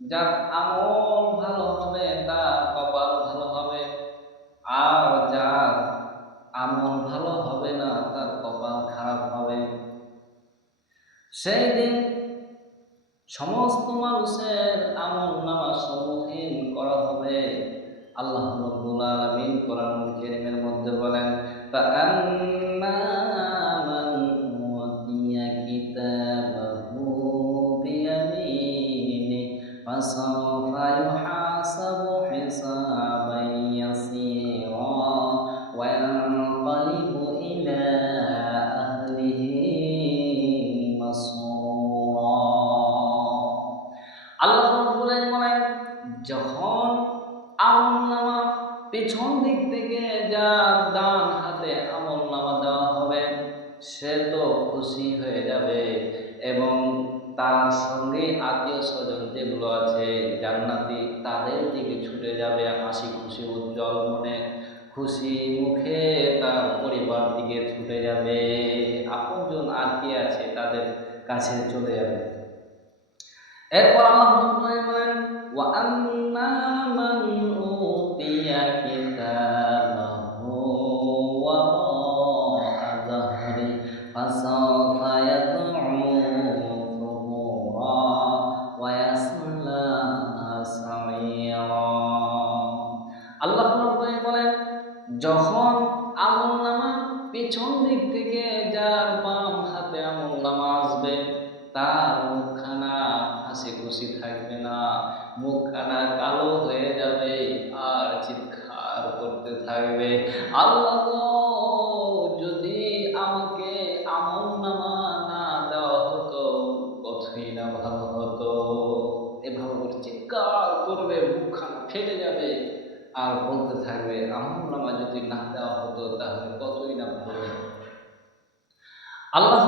যার আমল ভালো হবে, তার কপাল ভালো হবে। আর যার আমল ভালো হবে না, তার কপাল খারাপ হবে। সেই দিন সমস্ত মানুষের আমল নামা সম্মুখীন করা হবে। আল্লাহ রব্বুল আলামিন কোরআন কারীমের মধ্যে বলেন فسوف يحاسب حسابا يسيرا وينقلب إلى أهله مسرورا আল্লাহ রব্বুল আলামিন বলেন যখন আমল নামা পেছন দিক থেকে যার ডান হাতে আমল নামা দেওয়া হবে সে তো খুশি হয়ে যাবে এবং তার সঙ্গে আত্মীয় স্বজন যেগুলো আছে, জান্নাতি, তাদের দিকে ছুটে যাবে হাসি খুশি উজ্জ্বল মনে, খুশি মুখে তার পরিবার দিকে ছুটে যাবে। আপনজন আর কি আছে তাদের কাছে চলে যাবে। এরপর আল্লাহ বলেন আযহরি যখন আমল নামা পিছন দিক থেকে যার বাম হাতে আমল নামা আসবে, তার মুখখানা হাসি খুশি থাকবে না। মুখখানা কালো হয়ে যাবে, আর চিৎকার করতে থাকবে। আল্লাহ যদি আমাকে আমল নামা না দেওয়া হতো, কতই না ভালো হতো। এভাবে চিৎকার করবে, মুখখানা ফেটে যাবে। আর বলতে থাকবে আমল নামা যদি না দেওয়া হতো তাহলে কতই না ভালো আল্লাহ